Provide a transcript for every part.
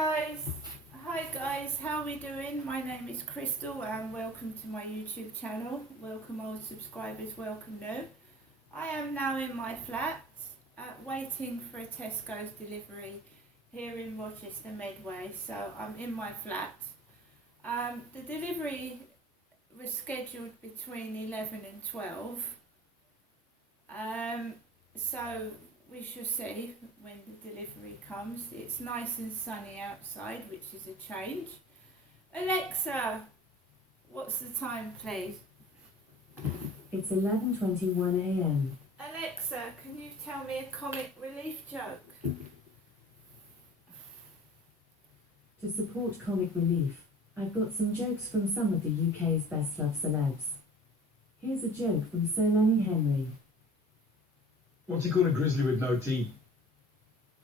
guys. Hi guys, how are we doing? My name is Crystal and welcome to my YouTube channel. Welcome old subscribers, welcome new. I am now in my flat waiting for a Tesco's delivery here in Rochester Medway. So I'm in my flat. The delivery was scheduled between 11 and 12. So we shall see when the delivery comes. It's nice and sunny outside, which is a change. Alexa, what's the time, please? It's 11:21 a.m. Alexa, can you tell me a comic relief joke? To support comic relief, I've got some jokes from some of the UK's best loved celebs. Here's a joke from Sir Lenny Henry. What's he called a grizzly with no teeth?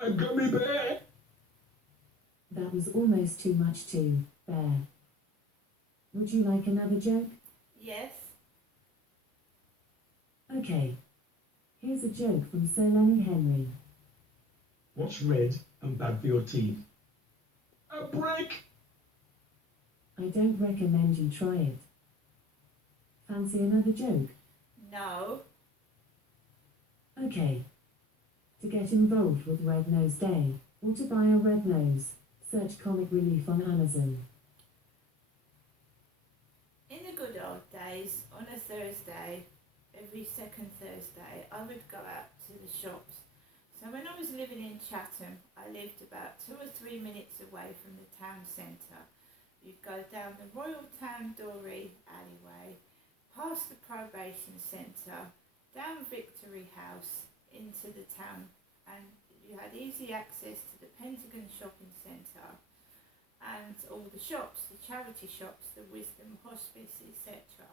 A gummy bear! That was almost too much to bear. Would you like another joke? Yes. Okay. Here's a joke from Sir Lenny Henry. What's red and bad for your teeth? A brick! I don't recommend you try it. Fancy another joke? No. Okay. To get involved with Red Nose Day, or to buy a red nose, search comic relief on Amazon. In the good old days, on a Thursday, every second Thursday, I would go out to the shops. So when I was living in Chatham, I lived about 2 or 3 minutes away from the town centre. You'd go down the Royal Town Dory alleyway, past the probation centre, down Victory House into the town, and you had easy access to the Pentagon Shopping Centre and all the shops, the charity shops, the Wisdom Hospice, etc.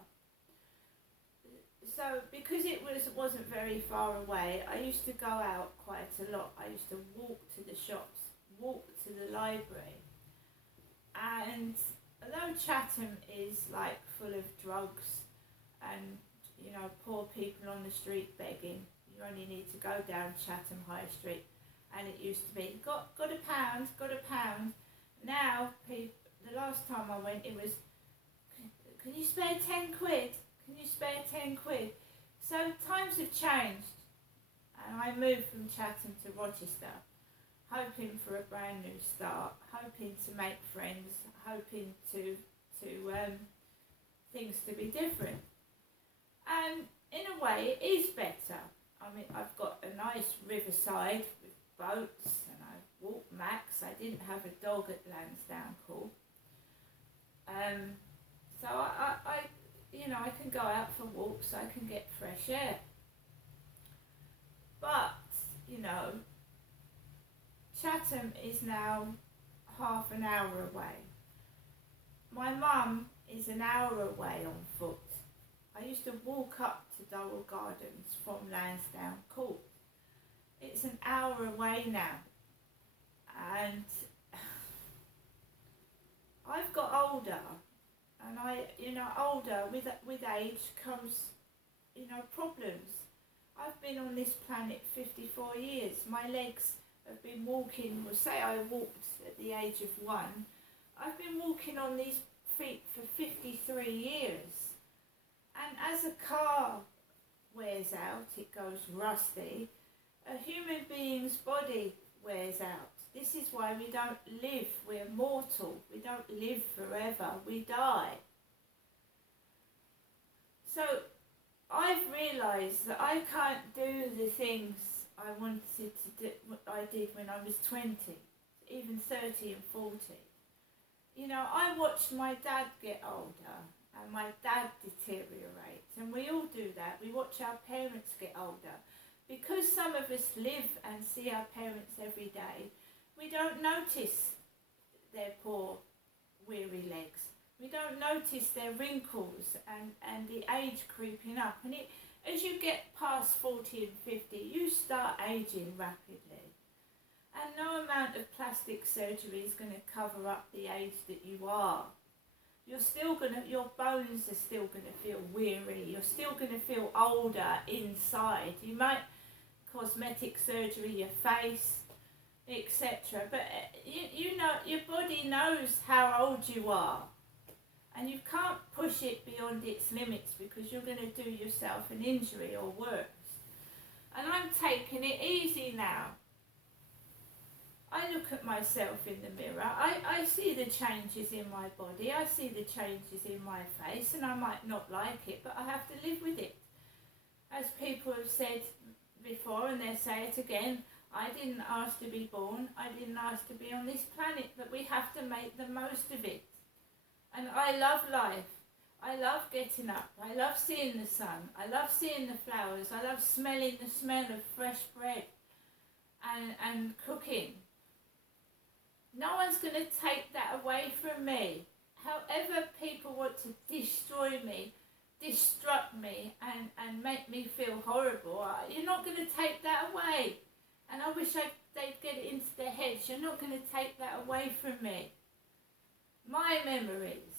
So because it wasn't very far away, I used to go out quite a lot. I used to walk to the shops, walk to the library, and although Chatham is like full of drugs and poor people on the street begging, you only need to go down Chatham High Street, and it used to be got a pound, got a pound. Now the last time I went, it was, can you spare 10 quid? Can you spare 10 quid? So times have changed, and I moved from Chatham to Rochester, hoping for a brand new start, hoping to make friends, hoping to things to be different. And in a way, it is better. I mean, I've got a nice riverside with boats, and I walk Max. I didn't have a dog at Lansdowne Court. So I can go out for walks. I can get fresh air. But Chatham is now half an hour away. My mum is an hour away on foot. I used to walk up to Durrell Gardens from Lansdowne Court. It's an hour away now, and I've got older, and older with age comes, problems. I've been on this planet 54 years. My legs have been walking, say I walked at the age of 1. I've been walking on these feet for 53 years. And as a car wears out, it goes rusty, a human being's body wears out. This is why we don't live. We're mortal. We don't live forever. We die. So I've realised that I can't do the things I wanted to do, what I did when I was 20, even 30 and 40. I watched my dad get older, and my dad deteriorates, and we all do that. We watch our parents get older. Because some of us live and see our parents every day, we don't notice their poor, weary legs. We don't notice their wrinkles and the age creeping up. And as you get past 40 and 50, you start aging rapidly. And no amount of plastic surgery is going to cover up the age that you are. Your bones are still going to feel weary. You're still going to feel older inside. You might cosmetic surgery your face, etc. But you know, your body knows how old you are, and you can't push it beyond its limits because you're going to do yourself an injury or worse. And I'm taking it easy now. I look at myself in the mirror, I see the changes in my body, I see the changes in my face, and I might not like it, but I have to live with it. As people have said before, and they'll say it again, I didn't ask to be born, I didn't ask to be on this planet, but we have to make the most of it. And I love life. I love getting up. I love seeing the sun. I love seeing the flowers. I love smelling the smell of fresh bread and cooking. No one's going to take that away from me. However people want to destroy me, destruct me and make me feel horrible, you're not going to take that away. And I wish they'd get it into their heads. You're not going to take that away from me. My memories,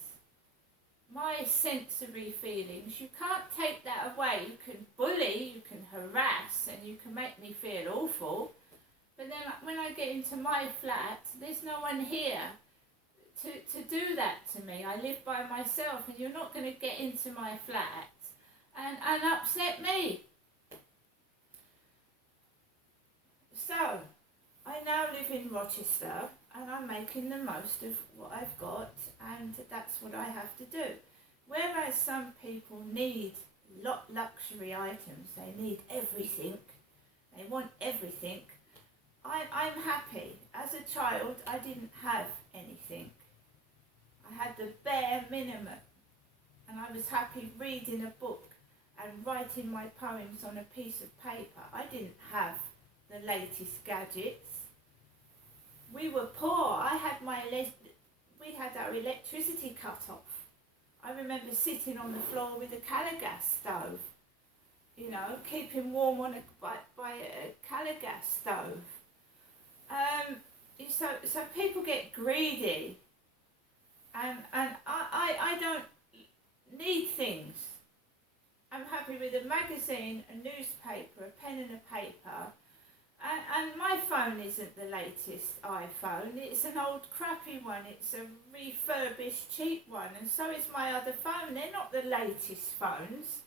my sensory feelings, you can't take that away. You can bully, you can harass, and you can make me feel awful. But then when I get into my flat, there's no one here to do that to me. I live by myself, and you're not going to get into my flat and upset me. So, I now live in Rochester, and I'm making the most of what I've got, and that's what I have to do. Whereas some people need luxury items, they need everything, they want everything, I'm happy. As a child, I didn't have anything. I had the bare minimum, and I was happy reading a book and writing my poems on a piece of paper. I didn't have the latest gadgets. We were poor. We had our electricity cut off. I remember sitting on the floor with a Calagas stove, you know, keeping warm on by a Calagas stove. So people get greedy, and I don't need things. I'm happy with a magazine, a newspaper, a pen and a paper. And my phone isn't the latest iPhone, it's an old crappy one, it's a refurbished cheap one, and so is my other phone. They're not the latest phones.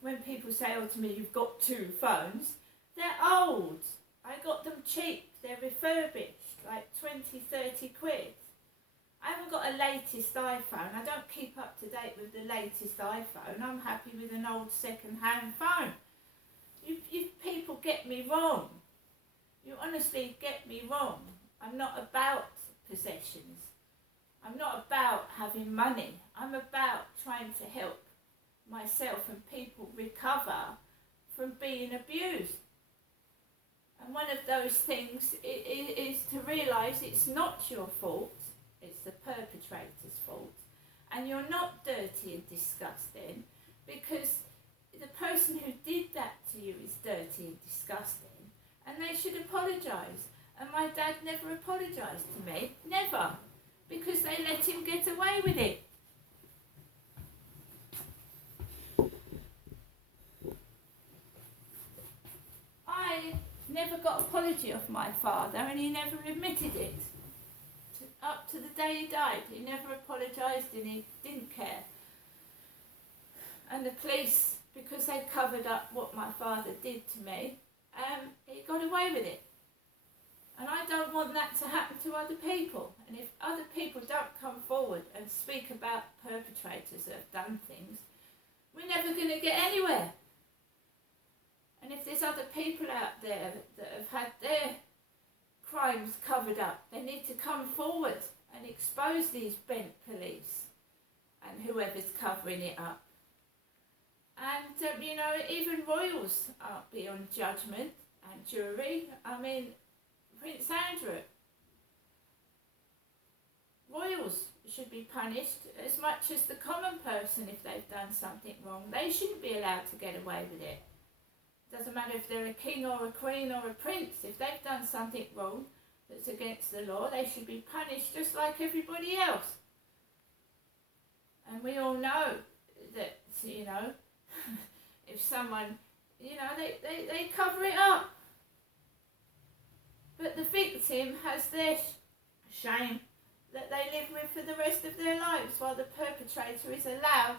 When people say, oh, to me, you've got two phones, they're old. I got them cheap, they're refurbished, like 20, 30 quid. I haven't got a latest iPhone, I don't keep up to date with the latest iPhone, I'm happy with an old second-hand phone. You people get me wrong. You honestly get me wrong. I'm not about possessions. I'm not about having money. I'm about trying to help myself and people recover from being abused. And one of those things is to realise it's not your fault, it's the perpetrator's fault. And you're not dirty and disgusting because the person who did that to you is dirty and disgusting, and they should apologise. And my dad never apologised to me, never, because they let him get away with it. I never got apology off my father, and he never admitted it. Up to the day he died, he never apologised and he didn't care. And the police, because they covered up what my father did to me, he got away with it. And I don't want that to happen to other people. And if other people don't come forward and speak about perpetrators that have done things, we're never going to get anywhere. And if there's other people out there that have had their crimes covered up, they need to come forward and expose these bent police and whoever's covering it up. And, you know, even royals aren't beyond judgment and jury. I mean, Prince Andrew. Royals should be punished as much as the common person if they've done something wrong. They shouldn't be allowed to get away with it. Doesn't matter if they're a king or a queen or a prince. If they've done something wrong that's against the law, they should be punished just like everybody else. And we all know that, you know, if someone, you know, they cover it up. But the victim victim has their shame that they live with for the rest of their lives, while the perpetrator is allowed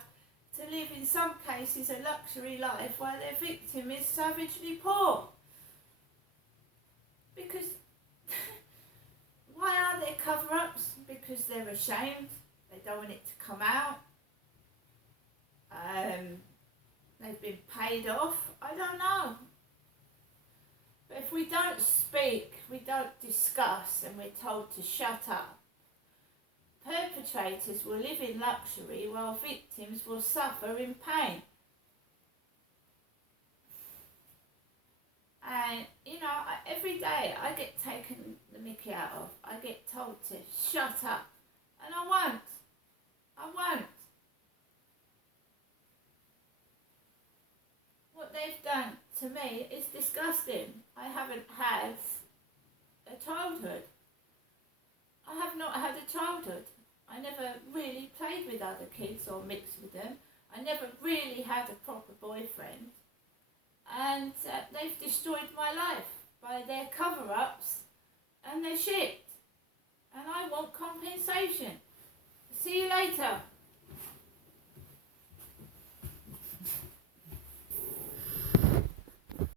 to live, in some cases, a luxury life while their victim is savagely poor. Because why are there cover-ups? Because they're ashamed. They don't want it to come out. They've been paid off. I don't know. But if we don't speak, we don't discuss, and we're told to shut up, perpetrators will live in luxury while victims will suffer in pain. And, every day I get taken the mickey out of. I get told to shut up. And I won't. What they've done to me is disgusting. I haven't had a childhood. I have not had a childhood. I never really played with other kids or mixed with them. I never really had a proper boyfriend. And they've destroyed my life by their cover-ups and their shit. And I want compensation. See you later.